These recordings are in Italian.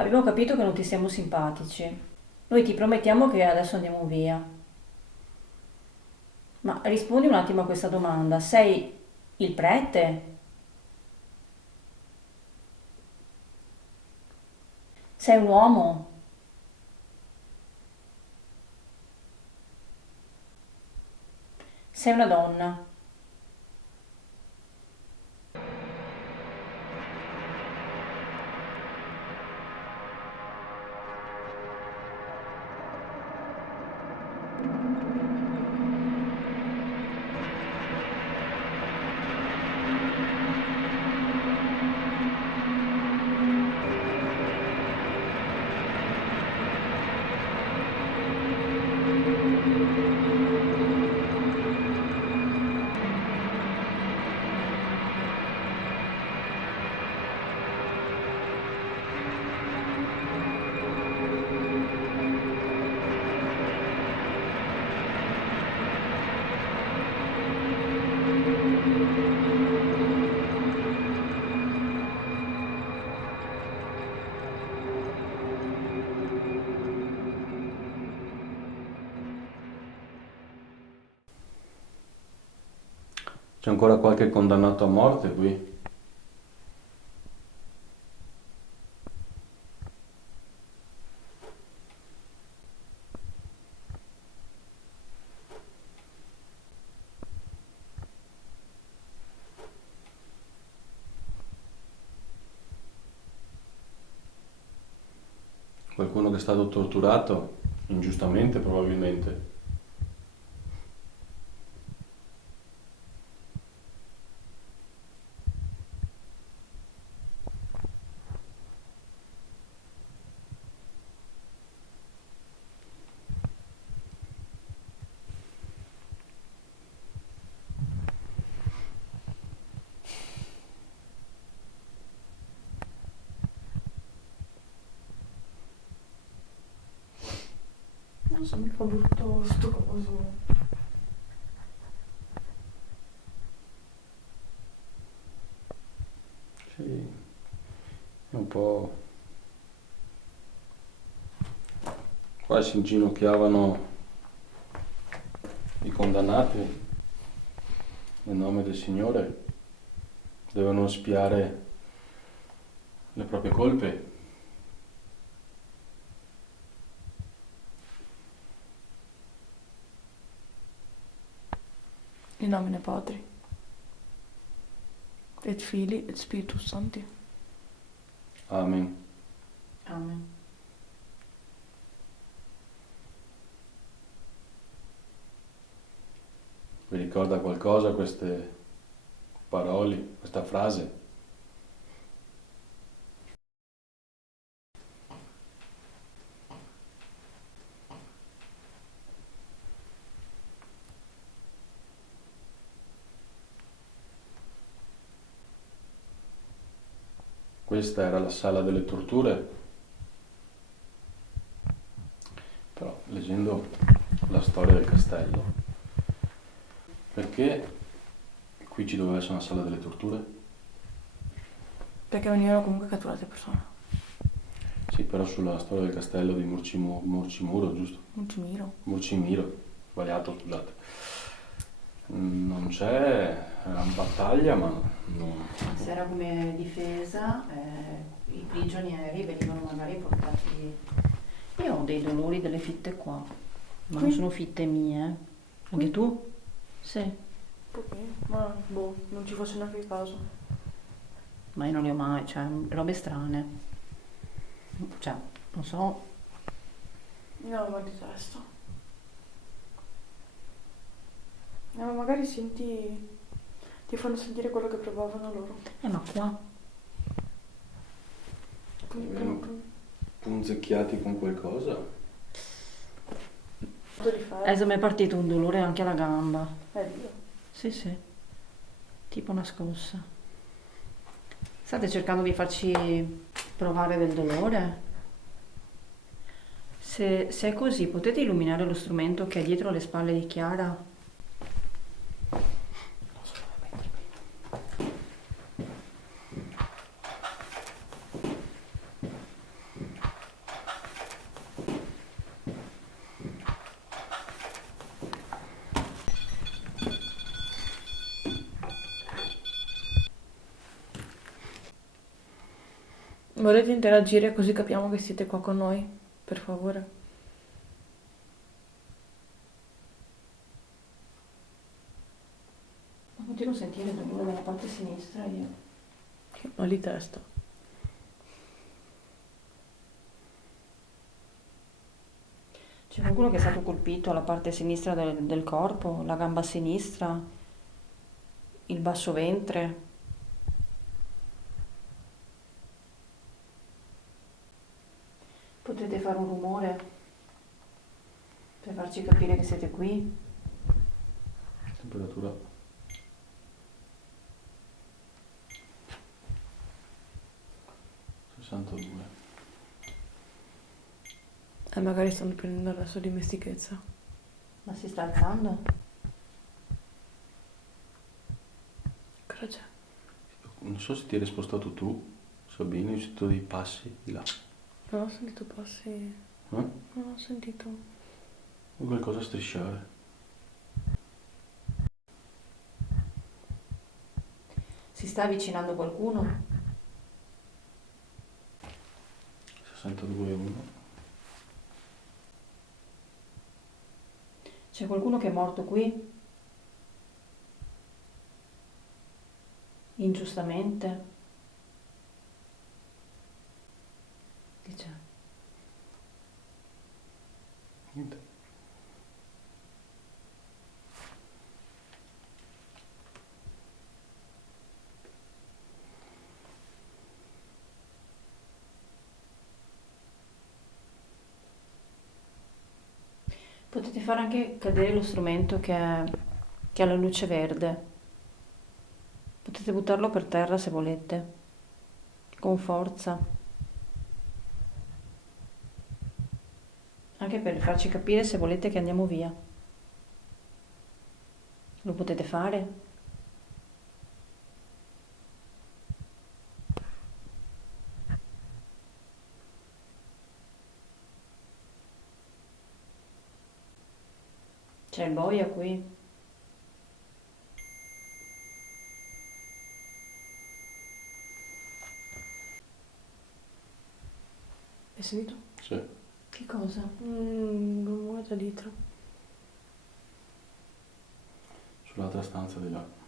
Abbiamo capito che non ti siamo simpatici. Noi ti promettiamo che adesso andiamo via. Ma rispondi un attimo a questa domanda. Sei il prete? Sei un uomo? Sei una donna? C'è ancora qualche condannato a morte qui? Qualcuno che è stato torturato? Ingiustamente, probabilmente. Non so, mi fa brutto sto coso. Sì, è un po'... Qua si inginocchiavano i condannati nel nome del Signore. Devono spiare le proprie colpe. In nomine Patri, et Filii, et Spiritus Sancti. Amen. Amen. Vi ricorda qualcosa queste parole, questa frase? Questa era la sala delle torture, però leggendo la storia del castello, perché qui ci doveva essere una sala delle torture? Perché venivano comunque catturate persone. Sì, però sulla storia del castello di Murcimuro, giusto? Non ci miro. Murcimiro, sbagliato, scusate. Non c'è, era una battaglia, ma non... Se era come difesa, i prigionieri venivano magari portati. Io ho dei dolori delle fitte qua, ma non Qui? sono fitte mie. Anche Qui? tu? Sì, Pochino, ma boh, non ci faccio neanche caso. ma io non le ho mai, cioè, robe strane. Cioè, non so. Io ho mal di testa. Ma magari senti, ti fanno sentire quello che provavano loro. Ma qua? Venivano punzecchiati con qualcosa? Modo di fare. Adesso mi è partito un dolore anche alla gamba. Dio. Sì, sì, tipo una scossa. State cercando di farci provare del dolore? Se è così, potete illuminare lo strumento che è dietro le spalle di Chiara? Volete interagire così capiamo che siete qua con noi? Per favore. Ma continuo a sentire dolore dalla parte sinistra io. Che mal di testa. C'è qualcuno che è stato colpito alla parte sinistra del corpo, la gamba sinistra, il basso ventre. Potete fare un rumore per farci capire che siete qui? Temperatura 62. Magari stanno prendendo la sua dimestichezza. Ma si sta alzando? Cosa c'è? Non so se ti eri spostato tu, Sabine, ho sentito dei passi di là. Non ho sentito passi. Non ho sentito. O qualcosa strisciare. Si sta avvicinando qualcuno? 62,1. C'è qualcuno che è morto qui? Ingiustamente? Che c'è? Niente. Potete fare anche cadere lo strumento che ha la luce verde. Potete buttarlo per terra se volete, con forza. Anche per farci capire se volete che andiamo via. Lo potete fare? C'è il boia qui? Hai sentito? Sì. Che cosa? Un rumore da dietro. Sull'altra stanza di là.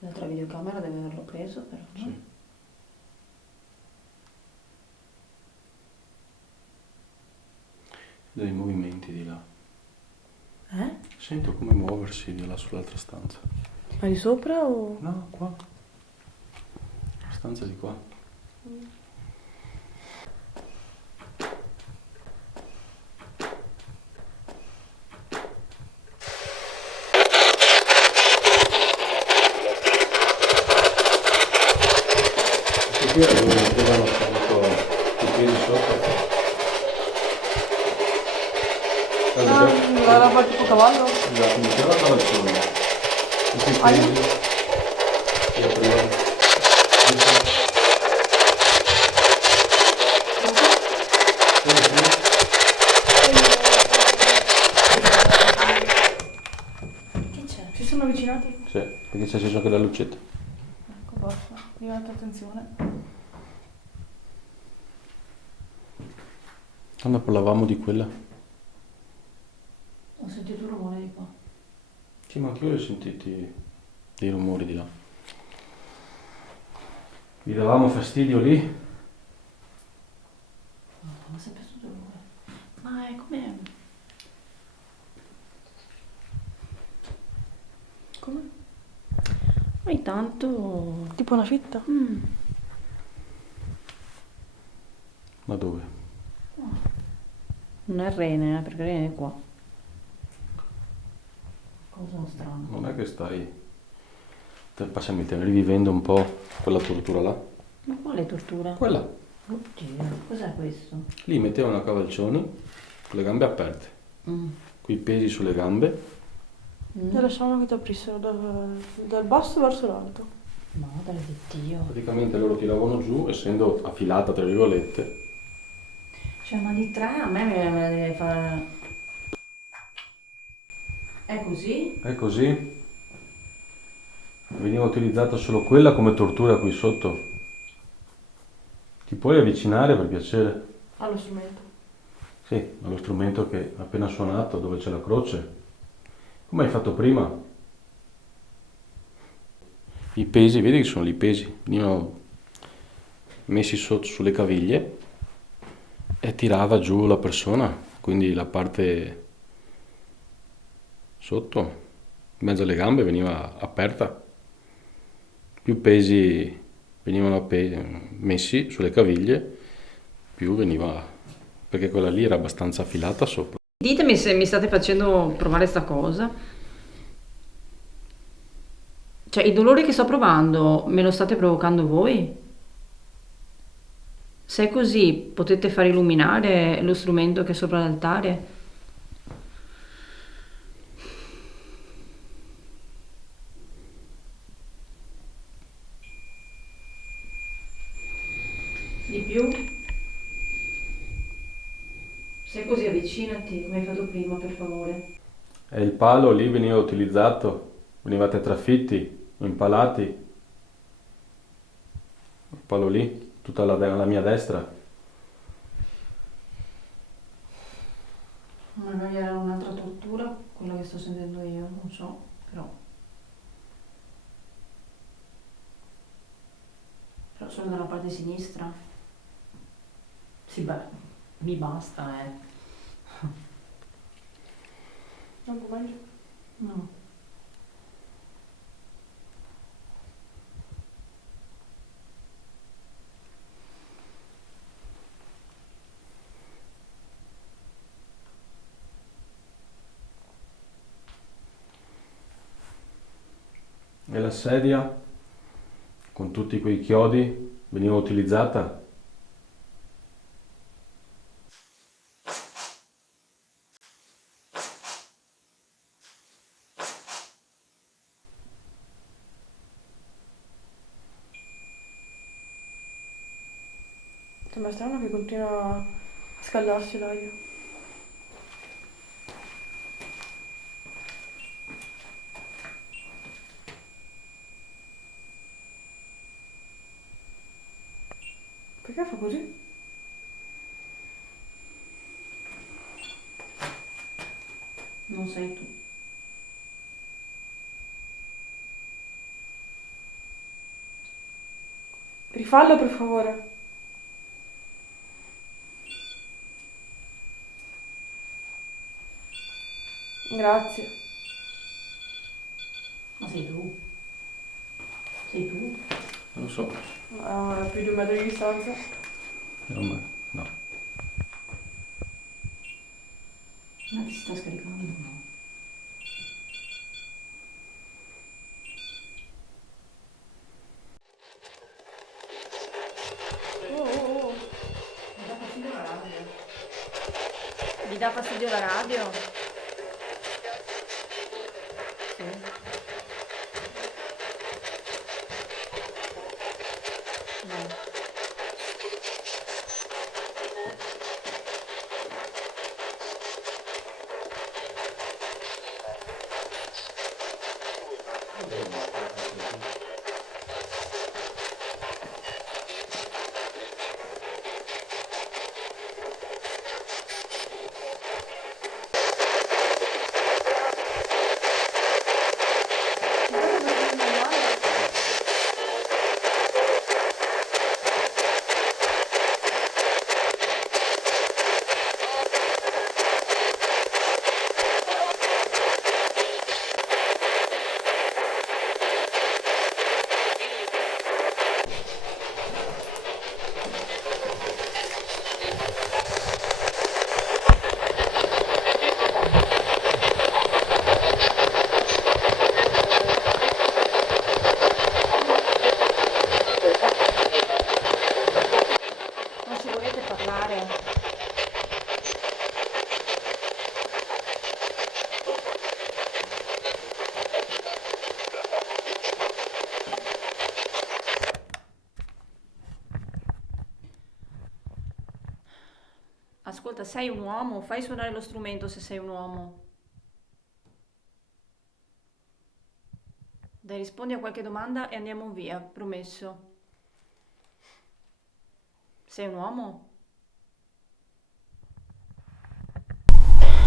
L'altra videocamera deve averlo preso però, no? Sì. Dei movimenti di là. Sento come muoversi di là sull'altra stanza. Ma di sopra o? No, qua. Stanza di qua. Qui avevano fatto i piedi sotto. La roba tipo cavallo? Esatto, mi chiama stava il sole. Tutti i piedi. Si aprivano. Che c'è? Si sono avvicinati? Sì, perché c'è acceso anche la lucetta. Ecco, basta. Diventa attenzione. Quando parlavamo di quella? Ho sentito un rumore di qua. Sì, ma anche io ho sentiti dei rumori di là. Vi davamo fastidio lì? No, ma sempre tutto rumore. Ma è come... Come? Ogni tanto... Tipo una fitta? Ma dove? Non è rene, perché il rene è qua. Cosa strana. Non è che stai, passami il tempo, rivivendo un po' quella tortura là? Ma quale tortura? Quella. Oddio, cos'è questo? Lì mettevano a cavalcioni con le gambe aperte, coi pesi sulle gambe. E lasciavano che ti aprissero dal basso verso l'alto. Madre di Dio. Praticamente loro tiravano giù, essendo affilata tra virgolette. Cioè, ma di tre a me la deve fare... È così? È così. Veniva utilizzata solo quella come tortura qui sotto. Ti puoi avvicinare per piacere? Allo strumento. Sì, allo strumento che ha appena suonato, dove c'è la croce. Come hai fatto prima? I pesi, vedi che sono lì i pesi, venivano messi sotto sulle caviglie e tirava giù la persona, quindi la parte sotto, in mezzo alle gambe, veniva aperta. Più pesi venivano messi sulle caviglie, più veniva, perché quella lì era abbastanza affilata sopra. Ditemi se mi state facendo provare sta cosa. Cioè, il dolore che sto provando me lo state provocando voi? Se è così, potete far illuminare lo strumento che è sopra l'altare? Di più? Se è così, avvicinati, come hai fatto prima, per favore. E il palo lì veniva utilizzato, venivate trafitti, impalati. Il palo lì, tutta alla mia destra. Magari era un'altra tortura, quella che sto sentendo io, non so, però solo dalla parte sinistra. Sì, beh, mi basta, Non può mangiare. No. E la sedia, con tutti quei chiodi, veniva utilizzata? Sembra strano che continua a scaldarsi l'aria. Perché fa così? Non sei tu. Rifallo per favore. Grazie. Ma sei tu. Sei tu. Non lo so. A più di 1 metro di distanza. No. Ma ti sta scaricando, no? Oh. Mi dà fastidio la radio. Vi dà fastidio la radio? Sì. No. Ascolta, sei un uomo, fai suonare lo strumento se sei un uomo. Dai, rispondi a qualche domanda e andiamo via, promesso. Sei un uomo?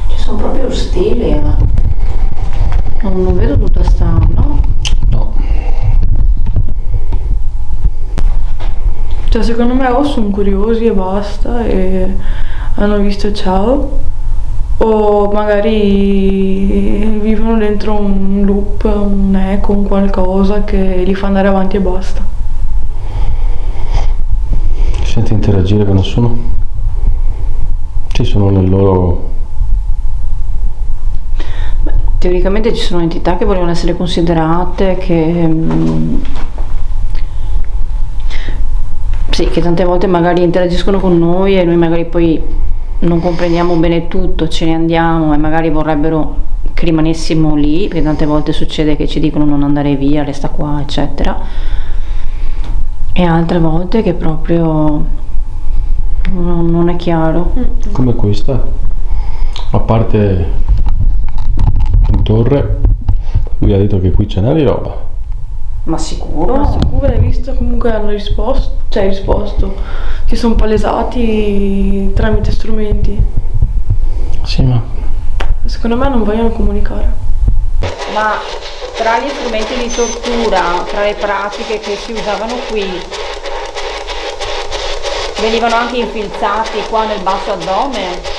Ci sono proprio ostili, non vedo tutta sta, no? No. Cioè, secondo me o sono curiosi e basta e hanno visto ciao, o magari vivono dentro un loop, un eco, un qualcosa che li fa andare avanti e basta. Senti interagire con nessuno? Ci sono nel loro... Teoricamente ci sono entità che vogliono essere considerate, sì, che tante volte magari interagiscono con noi e noi magari poi non comprendiamo bene tutto, ce ne andiamo e magari vorrebbero che rimanessimo lì, perché tante volte succede che ci dicono non andare via, resta qua, eccetera. E altre volte che proprio non è chiaro. come questa, a parte in torre, lui ha detto che qui ce n'è di roba. Ma sicuro? Ma sicuro, hai visto comunque hanno risposto, si sono palesati tramite strumenti. Sì, ma Secondo me non vogliono comunicare. Ma tra gli strumenti di tortura, tra le pratiche che si usavano qui, venivano anche infilzati qua nel basso addome?